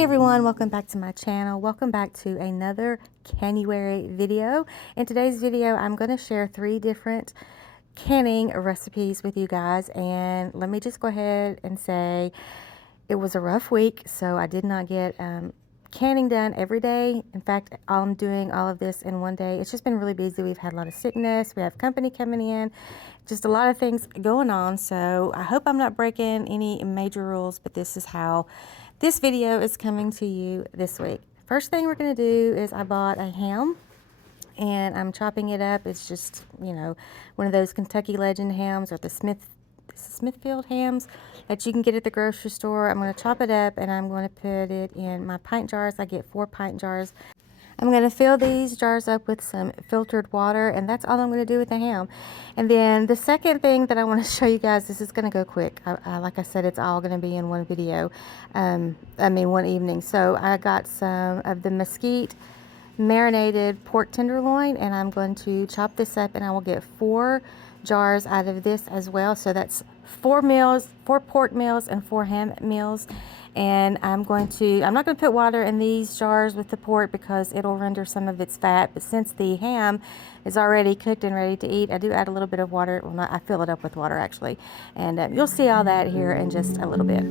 Hey everyone, welcome back to my channel. Welcome back to another Canuary video. In today's video, I'm going to share 3 different canning recipes with you guys. And let me just go ahead and say it was a rough week, so I did not get canning done every day. In fact, I'm doing all of this in one day. It's just been really busy. We've had a lot of sickness. We have company coming in. Just a lot of things going on. So I hope I'm not breaking any major rules, but this is how this video is coming to you this week. First thing we're going to do is I bought a ham and I'm chopping it up. It's just, you know, one of those Kentucky Legend hams or the Smithfield hams that you can get at the grocery store. I'm going to chop it up and I'm going to put it in my pint jars. I get 4 pint jars. I'm going to fill these jars up with some filtered water, and that's all I'm going to do with the ham. And then the second thing that I want to show you guys, this is going to go quick. Like I said, it's all going to be in one video, one evening. So I got some of the mesquite marinated pork tenderloin, and I'm going to chop this up, and I will get 4 jars out of this as well. So that's 4 meals, 4 pork meals and 4 ham meals. And I'm not going to put water in these jars with the pork because it'll render some of its fat. But since the ham is already cooked and ready to eat, I do add a little bit of water. Well, I fill it up with water actually. And you'll see all that here in just a little bit.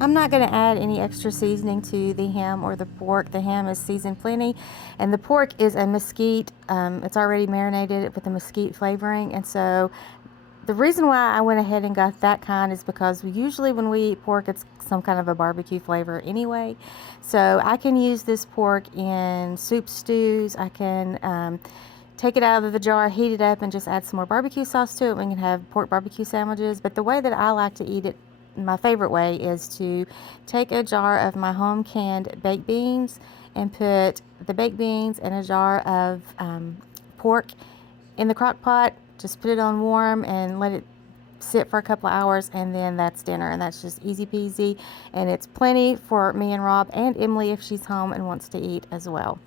I'm not going to add any extra seasoning to the ham or the pork. The ham is seasoned plenty, and the pork is a mesquite. It's already marinated with the mesquite flavoring, and so the reason why I went ahead and got that kind is because usually when we eat pork, it's some kind of a barbecue flavor anyway. So I can use this pork in soup stews. I can take it out of the jar, heat it up, and just add some more barbecue sauce to it. We can have pork barbecue sandwiches. But the way that I like to eat it, my favorite way, is to take a jar of my home canned baked beans and put the baked beans in a jar of pork in the crock pot. Just put it on warm and let it sit for a couple of hours, and then that's dinner. And that's just easy peasy, and it's plenty for me and Rob and Emily if she's home and wants to eat as well.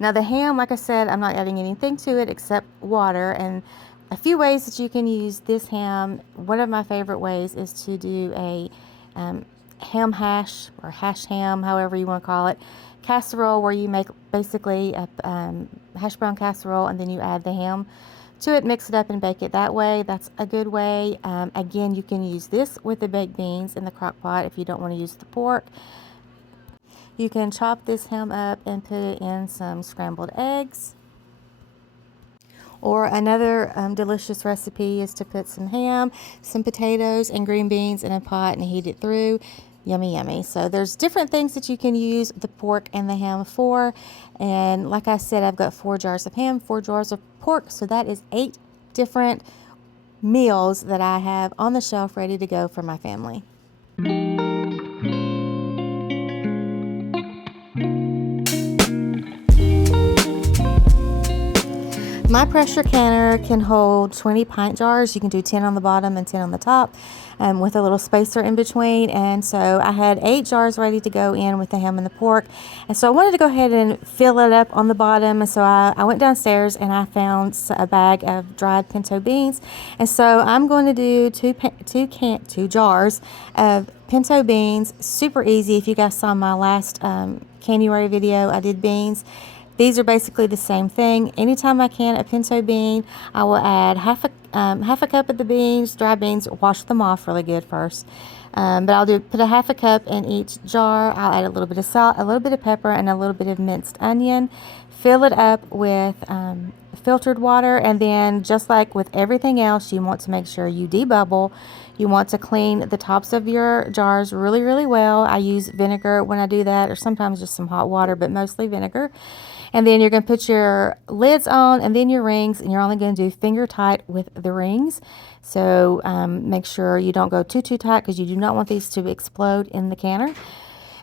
Now the ham, like I said, I'm not adding anything to it except water. And a few ways that you can use this ham. One of my favorite ways is to do a ham hash, or hash ham, however you want to call it, casserole, where you make basically a hash brown casserole and then you add the ham to it, mix it up and bake it that way. That's a good way. Again, you can use this with the baked beans in the crock pot if you don't want to use the pork. You can chop this ham up and put it in some scrambled eggs. Or another delicious recipe is to put some ham, some potatoes, and green beans in a pot and heat it through. Yummy, yummy. So there's different things that you can use the pork and the ham for. And like I said, I've got 4 jars of ham, 4 jars of pork. So that is 8 different meals that I have on the shelf ready to go for my family. My pressure canner can hold 20 pint jars. You can do 10 on the bottom and 10 on the top, with a little spacer in between. And so I had 8 jars ready to go in with the ham and the pork. And so I wanted to go ahead and fill it up on the bottom. And so I went downstairs and I found a bag of dried pinto beans. And so I'm going to do two jars of pinto beans. Super easy. If you guys saw my last Canuary video, I did beans. These are basically the same thing. Anytime I can a pinto bean, I will add half a cup of the beans, dry beans, wash them off really good first. But I'll put a half a cup in each jar. I'll add a little bit of salt, a little bit of pepper, and a little bit of minced onion. Fill it up with filtered water, and then just like with everything else, you want to make sure you debubble. You want to clean the tops of your jars really, really well. I use vinegar when I do that, or sometimes just some hot water, but mostly vinegar. And then you're going to put your lids on and then your rings, and you're only going to do finger tight with the rings. So make sure you don't go too tight, because you do not want these to explode in the canner.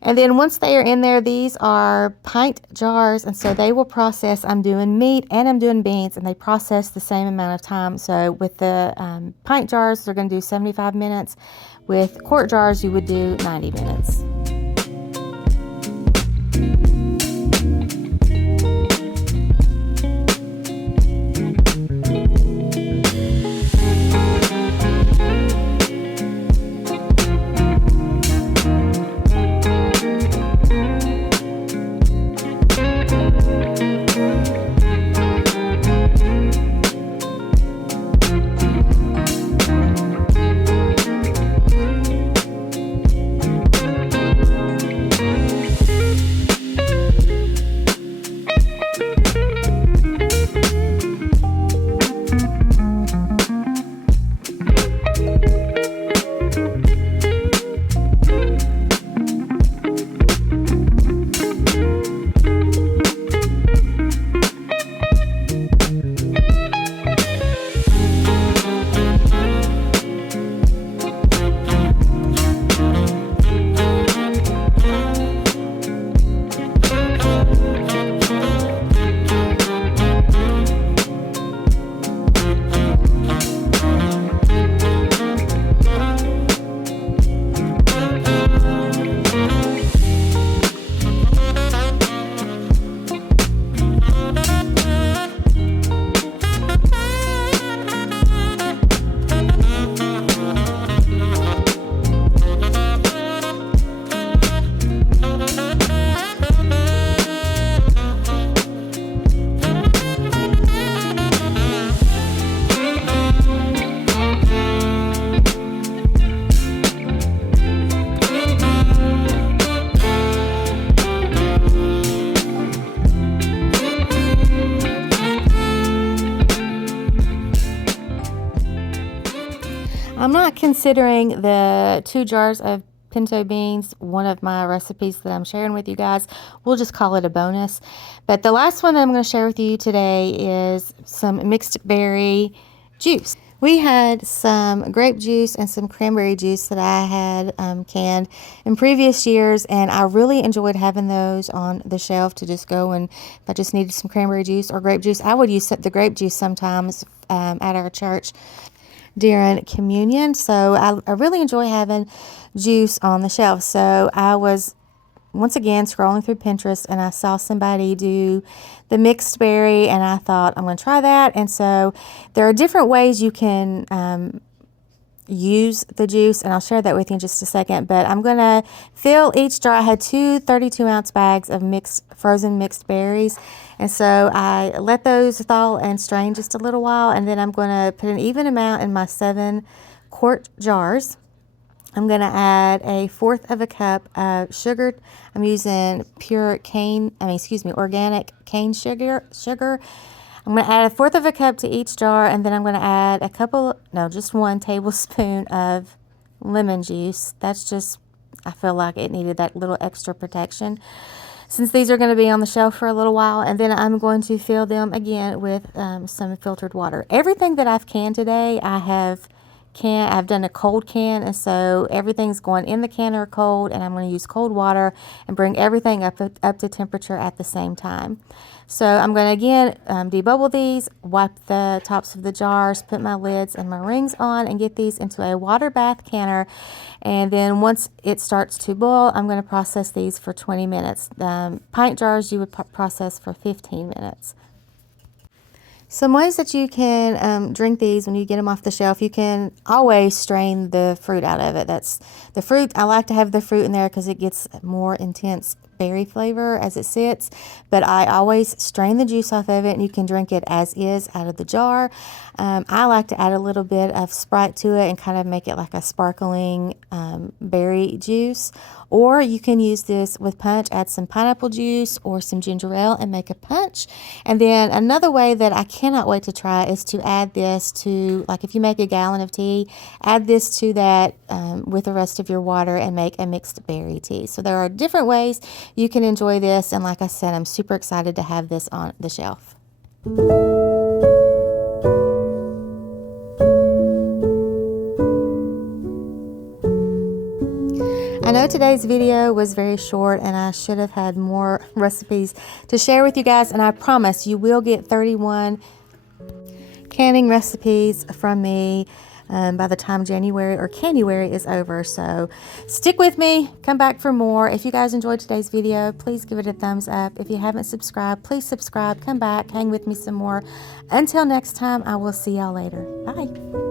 And then once they are in there, these are pint jars, and so they will process. I'm doing meat and I'm doing beans, and they process the same amount of time. So with the pint jars, they're going to do 75 minutes. With quart jars, you would do 90 minutes. I'm not considering the 2 jars of pinto beans one of my recipes that I'm sharing with you guys. We'll just call it a bonus. But the last one that I'm going to share with you today is some mixed berry juice. We had some grape juice and some cranberry juice that I had canned in previous years, and I really enjoyed having those on the shelf to just go, and if I just needed some cranberry juice or grape juice, I would use the grape juice sometimes at our church during communion. So I really enjoy having juice on the shelf. So I was once again scrolling through Pinterest, and I saw somebody do the mixed berry, and I thought I'm going to try that. And so there are different ways you can use the juice, and I'll share that with you in just a second. But I'm going to fill each jar. I had 2 32-ounce bags of frozen mixed berries, and so I let those thaw and strain just a little while, and then I'm going to put an even amount in my 7 quart jars. I'm going to add 1/4 of a cup of sugar. I'm using organic cane sugar. I'm going to add 1/4 of a cup to each jar, and then I'm going to add just 1 tablespoon of lemon juice. That's just, I feel like it needed that little extra protection since these are going to be on the shelf for a little while. And then I'm going to fill them again with some filtered water. Everything that I've canned today, I have can. I've done a cold can, and so everything's going in the canner cold, and I'm going to use cold water and bring everything up to temperature at the same time. So I'm going to again debubble these, wipe the tops of the jars, put my lids and my rings on, and get these into a water bath canner. And then once it starts to boil, I'm going to process these for 20 minutes. Pint jars you would process for 15 minutes. Some ways that you can drink these when you get them off the shelf. You can always strain the fruit out of it. That's the fruit. I like to have the fruit in there because it gets more intense berry flavor as it sits, but I always strain the juice off of it, and you can drink it as is out of the jar. I like to add a little bit of Sprite to it and kind of make it like a sparkling berry juice, or you can use this with punch, add some pineapple juice or some ginger ale and make a punch. And then another way that I cannot wait to try is to add this to, like if you make a gallon of tea, add this to that with the rest of your water and make a mixed berry tea. So there are different ways you can enjoy this, and like I said, I'm super excited to have this on the shelf. I know today's video was very short, and I should have had more recipes to share with you guys, and I promise you will get 31 canning recipes from me by the time January or Canuary is over. So stick with me, come back for more. If you guys enjoyed today's video, please give it a thumbs up. If you haven't subscribed, please subscribe, come back, hang with me some more. Until next time, I will see y'all later. Bye.